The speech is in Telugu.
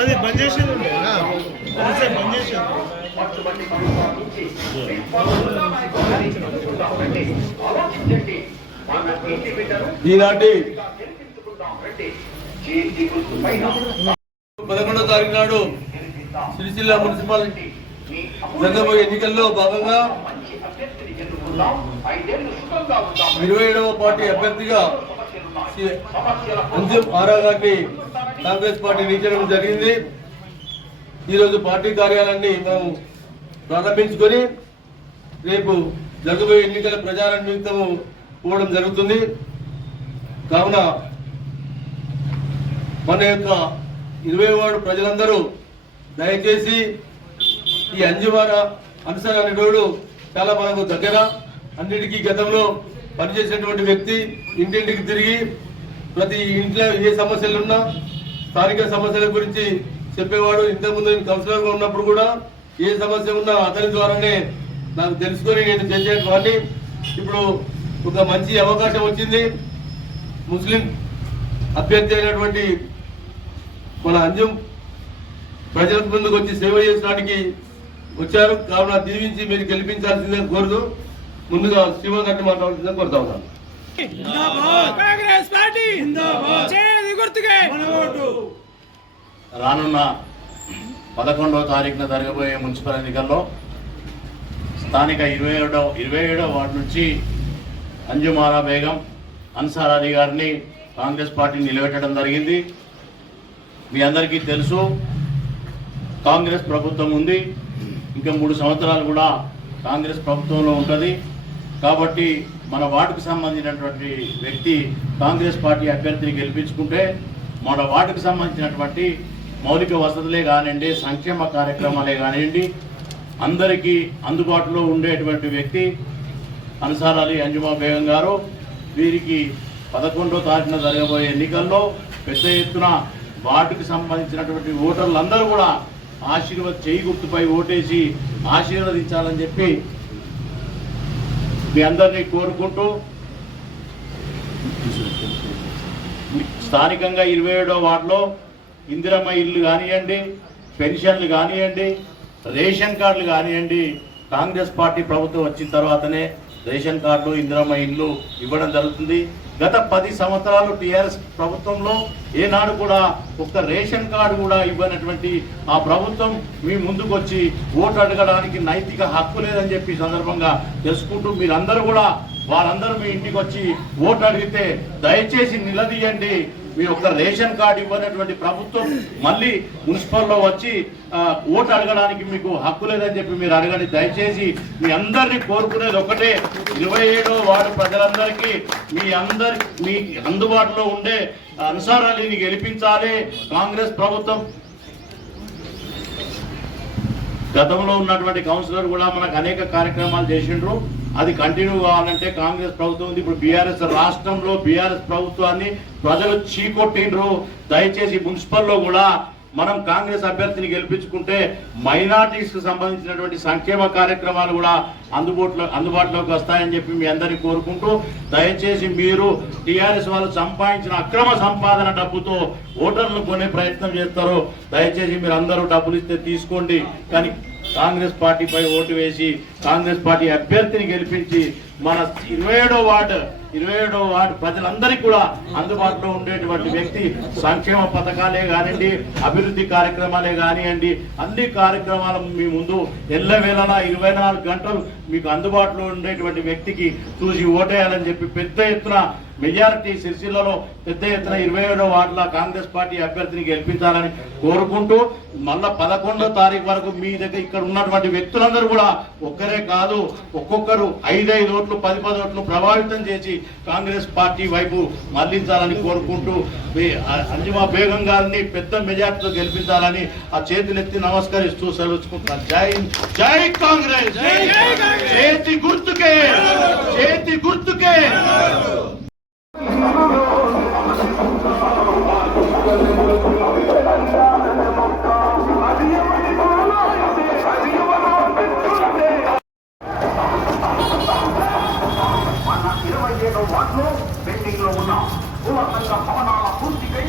అది బంద్ చేసేది ఈనాటి 11వ తారీఖు నాడు సిరిసిల్ల మున్సిపల్ జరగబోయే ఎన్నికల్లో భాగంగా 27వ పార్టీ అభ్యర్థిగా అంజుమ్ ఆరా గారిని కాంగ్రెస్ పార్టీ నియమించడం జరిగింది. ఈరోజు పార్టీ కార్యాలయాన్ని మేము ప్రారంభించుకొని రేపు జరగబోయే ఎన్నికల ప్రచార నిమిత్తము పోవడం జరుగుతుంది. కావున మన యొక్క 20వ వార్డు ప్రజలందరూ దయచేసి ఈ అంజుమారా అన్సర్ అనేటోడు చాలా మనకు దగ్గర, అన్నిటికీ గతంలో పనిచేసినటువంటి వ్యక్తి, ఇంటింటికి తిరిగి ప్రతి ఇంట్లో ఏ సమస్యలున్నా స్థానిక సమస్యల గురించి చెప్పేవాడు. ఇంతకుముందు నేను కౌన్సిలర్గా ఉన్నప్పుడు కూడా ఏ సమస్య ఉన్నా అతని ద్వారానే నాకు తెలుసుకొని నేను చేసేవాడిని. ఇప్పుడు ఒక మంచి అవకాశం వచ్చింది. ముస్లిం అభ్యర్థి అయినటువంటి మన అంజుమ్ ప్రజల ముందుకు వచ్చి సేవ చేయడానికి వచ్చారు. కావున దీవించి మీరు గెలిపించాల్సిందని కోరుతూ ముందుగా శివ గారిని మాట్లాడాల్సిందని కోరుతా ఉన్నాను. రానున్న 11వ తారీఖున జరగబోయే మున్సిపల్ ఎన్నికల్లో స్థానిక 27వ వార్డు నుంచి అంజుమ్ ఆరా బేగం అన్సార్ అలీ గారిని కాంగ్రెస్ పార్టీ నిలబెట్టడం జరిగింది. మీ అందరికీ తెలుసు, కాంగ్రెస్ ప్రభుత్వం ఉంది, ఇంకా 3 సంవత్సరాలు కూడా కాంగ్రెస్ ప్రభుత్వంలో ఉంటుంది. కాబట్టి మన వార్డుకు సంబంధించినటువంటి వ్యక్తి కాంగ్రెస్ పార్టీ అభ్యర్థిని గెలిపించుకుంటే మన వార్డుకు సంబంధించినటువంటి మౌలిక వసతులే కానివ్వండి, సంక్షేమ కార్యక్రమాలే కానివ్వండి, అందరికీ అందుబాటులో ఉండేటువంటి వ్యక్తి అన్సార్ అలీ అంజుమా బేగం గారు. వీరికి 11వ తారీఖున జరగబోయే ఎన్నికల్లో పెద్ద ఎత్తున వార్డుకు సంబంధించినటువంటి ఓటర్లందరూ కూడా చేయి గుర్తుపై ఓటేసి ఆశీర్వదించాలని చెప్పి మీ అందరినీ కోరుకుంటూ స్థానికంగా 27వ వార్డులో ఇందిరమ్మ ఇల్లు కానివ్వండి, పెన్షన్లు కానివ్వండి, రేషన్ కార్డులు కానివ్వండి, కాంగ్రెస్ పార్టీ ప్రభుత్వం వచ్చిన తర్వాతనే రేషన్ కార్డులు, ఇందిరమ్మ ఇల్లు ఇవ్వడం జరుగుతుంది. గత 10 సంవత్సరాలు టీఆర్ఎస్ ప్రభుత్వంలో ఏనాడు కూడా ఒక్క రేషన్ కార్డు కూడా ఇవ్వనటువంటి ఆ ప్రభుత్వం మీ ముందుకు వచ్చి ఓటు అడగడానికి నైతిక హక్కు లేదని చెప్పి సందర్భంగా తెలుసుకుంటూ మీరందరూ కూడా వారందరూ మీ ఇంటికి వచ్చి ఓటు అడిగితే దయచేసి నిలదీయండి. మీ ఒక్క రేషన్ కార్డు ఇవ్వనటువంటి ప్రభుత్వం మళ్ళీ మున్సిపల్లో వచ్చి ఓటు అడగడానికి మీకు హక్కు లేదని చెప్పి మీరు అడగండి. దయచేసి మీ అందరినీ కోరుకునేది ఒకటే, 27వ వార్డు ప్రజలందరికీ మీ అందుబాటులో ఉండే అన్సార్ అలీని గెలిపించాలి. కాంగ్రెస్ ప్రభుత్వం గతంలో ఉన్నటువంటి కౌన్సిలర్ కూడా మనకు అనేక కార్యక్రమాలు చేసిండ్రు. అది కంటిన్యూ కావాలంటే కాంగ్రెస్ ప్రభుత్వం ఉంది. ఇప్పుడు బీఆర్ఎస్ రాష్ట్రంలో బీఆర్ఎస్ ప్రభుత్వాన్ని ప్రజలు చీకొట్టిండ్రు. దయచేసి మున్సిపల్లో కూడా మనం కాంగ్రెస్ అభ్యర్థిని గెలిపించుకుంటే మైనార్టీస్కి సంబంధించినటువంటి సంక్షేమ కార్యక్రమాలు కూడా అందుబాటులోకి వస్తాయని చెప్పి మీ అందరినీ కోరుకుంటూ, దయచేసి మీరు టీఆర్ఎస్ వాళ్ళు సంపాదించిన అక్రమ సంపాదన డబ్బుతో ఓటర్లను కొనే ప్రయత్నం చేస్తారో దయచేసి మీరు అందరూ డబ్బులు ఇస్తే తీసుకోండి, కానీ కాంగ్రెస్ పార్టీపై ఓటు వేసి కాంగ్రెస్ పార్టీ అభ్యర్థిని గెలిపించి మన 27వ వార్డు ప్రజలందరికీ కూడా అందుబాటులో ఉండేటువంటి వ్యక్తి. సంక్షేమ పథకాలే కానివ్వండి, అభివృద్ధి కార్యక్రమాలే కానివ్వండి, అన్ని కార్యక్రమాలు మీ ముందు ఎల్లవేళలా 24 గంటలు మీకు అందుబాటులో ఉండేటువంటి వ్యక్తికి చూసి ఓటేయాలని చెప్పి పెద్ద ఎత్తున మెజారిటీ సిరిసిల్లలో పెద్ద ఎత్తున 27వ వార్డులో కాంగ్రెస్ పార్టీ అభ్యర్థిని గెలిపించాలని కోరుకుంటూ, మళ్ళా 11వ తారీఖు వరకు మీ దగ్గర ఇక్కడ ఉన్నటువంటి వ్యక్తులందరూ కూడా ఒక్కరే కాదు, ఒక్కొక్కరు 5 ఓట్లు 10 ఓట్లు ప్రభావితం చేసి కాంగ్రెస్ పార్టీ వైపు మళ్లించాలని కోరుకుంటూ అంజుమా బేగం గారిని పెద్ద మెజార్టీతో గెలిపించాలని ఆ చేతులెత్తి నమస్కరిస్తూ సెలవుకుంటున్నాను. జై కాంగ్రెస్, చేతి గుర్తుకే, చేతి గుర్తుకే. వాటిలో పెండింగ్ లో ఉన్న భవనాల పూర్తికై